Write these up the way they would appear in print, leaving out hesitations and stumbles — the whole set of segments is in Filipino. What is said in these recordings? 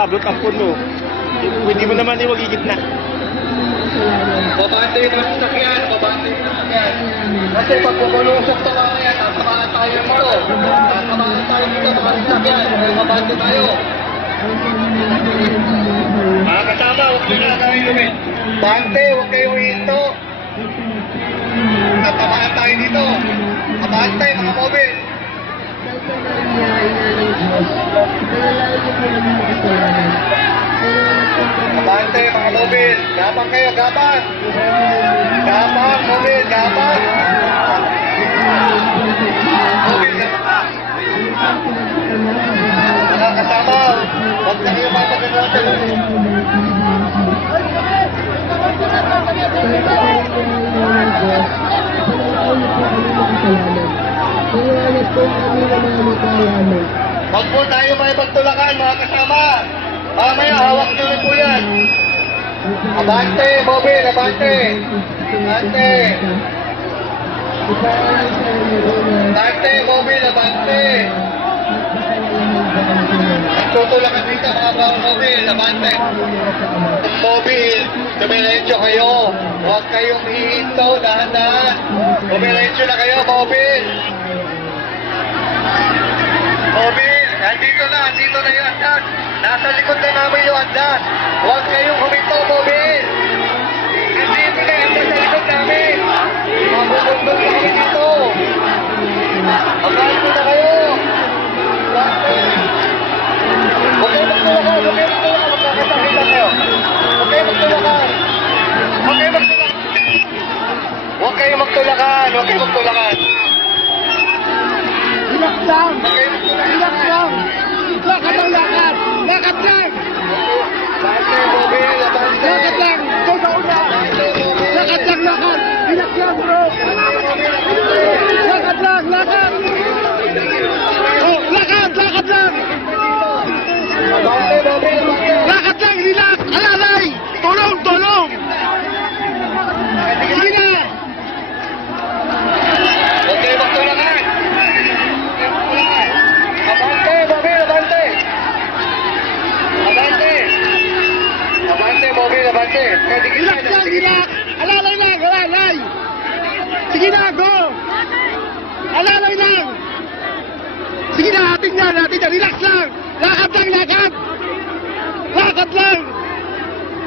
nakablot ang puno. Hindi mo naman iwagigit na. Babante yung sasakyan, babante yung sasakyan. Kasi pag bumulusok ito mamaya, tasamaan tayo dito. Tasamaan tayo dito, mga sasakyan. Babante tayo. Mga kasama, huwag nyo na kami lumit. Bante, huwag kayong hinto. Tasamaan tayo dito. Babante, mga mobil. Babante, mga mobil. Gabang kayo, gabang. Gabang, mobil, gabang. Mobil, gabang. Mga kasama, huwag na kayo mapagandang. Huwag po tayo may pagtulakan, mga kasama. Mamaya, hawak nyo rin po yan. Abante, mobil, abante. Abante. Abante, mobil, abante. Tutulakan dito, mga mobil, abante. Mobil, dumiretso kayo. Huwag kayong hihinto, dahan-dahan. Dumiretso na kayo, mobil. Mobil, andito na yung andas. Nasa likod na namin yung andas. Huwag kayong huminto, mobil. Andito na yung andas sa likod namin. Mabubundol na kami dito. Abante na kayo. Abante. Huwag kayo magtulakan. Huwag kayo magtulakan. Magkakasakitan kayo. Huwag kayo magtulakan. Huwag kayo magtulakan. Huwag kayo magtulakan. Huwag kayo magtulakan. Relax lang! Huwag kayo magtulakan. Relax lang! Lakad lang, lakad! Lakad lang! Abante, mobil. Abante. Lakad lang! Go sa una! Lakad lang, lakad! Relax lang, bro! Lakad lang, lakad! Oh, lakad! Lakad lang! Abante, mobil. Abante. Lakad lang, relax! Alalay! Tulong, tulong! Sige na! Huwag kayo magtulakan. Abante, mobil, abante. Abante. Abante, mobil, abante. Relax lang, relax! Alalay lang, alalay! Sige na, go! Alalay lang! Sige na, atin na! Relax lang! Lakad lang, lakad! Lakad lang!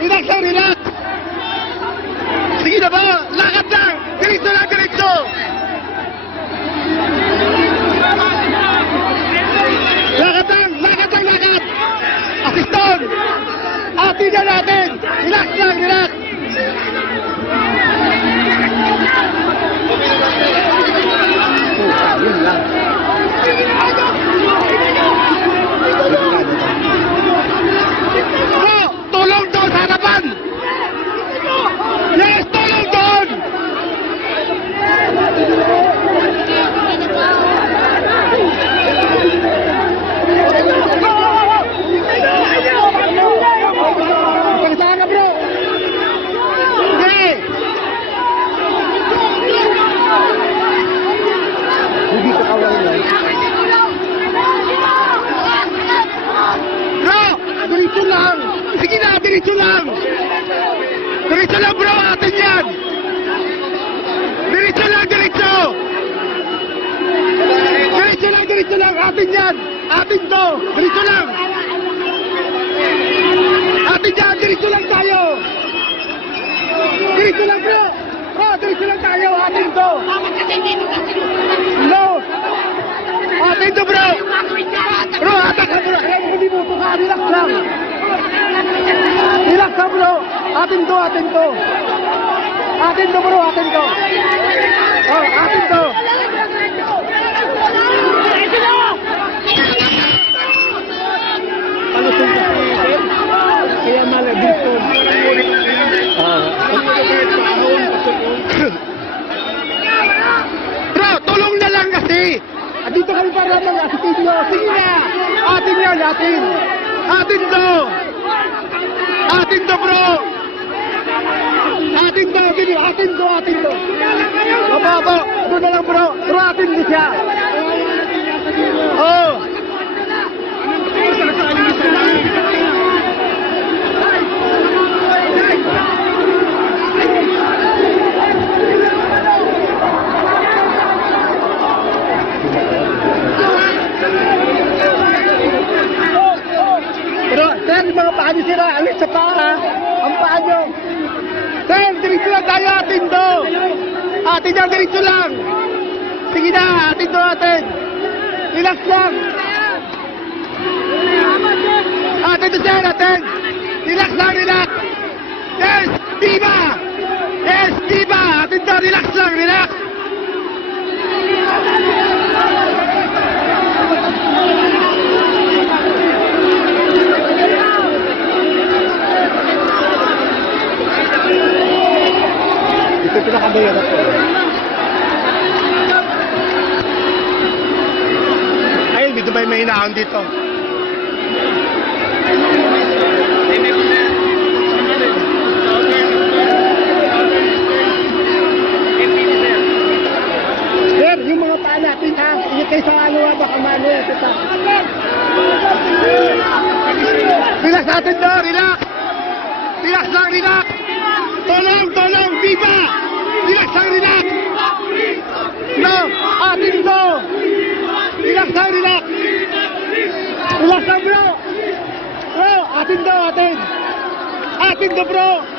Relax lang, relax! Sige na ba? Lakad lang! Diretso lang, diretso! Lakad lang, lakad! Asiston! Atin na natin! Relax lang, relax! Yun lang. Bro, tulong doon sa harapan! Yes, tulong doon! Pagsahan ka, bro! Hindi! Hindi ka kawal lang. Bro! Diretso lang! Sige na, diretso lang! Diretso lang, bro! Atin yan! Diretso lang, diretso! Diretso lang! Atin yan! Atin to! Diretso lang! Atin yan! Diretso lang tayo! Diretso lang, bro! Bro, diretso lang tayo! Atin to! No! Atin to, bro! Bro, atak ka, bro! Kaya hindi mo ito ka! Relax lang! Relax ka, bro! Atin to, atin to! Atin to, bro! Atin to! Oh, atin to! Palusong kasi, sir. Kaya malabing po. Bro, tulong na lang kasi! Dito kami para mag-asitin nyo. Sige na! Atin yan, atin! Atin to! Atin to, bro! Atin to, atin to, atin to! Mababa! Doon na lang, bro! Bro, atin mo siya! Oh! tayo, atin do. Atin yan, diretso lang. Sige na, atin do, atin. Relax lang. Atin do, sir, atin. Relax lang, relax. Yes, diba? Yes, diba? Atin do, relax lang, relax. Ito pinakamayarap ko. Ayun, dito ba may hinahon dito? Sir, yung mga paa natin ha, ingat kayo sa ano ha, baka mano yan, ito. Relax natin do, relax! Relax lang, relax! Tolong, tolong, viva! Relax lang, relax! No, atin do! Relax lang, relax! Relax lang bro! Bro, atin do, atin! Atin do bro!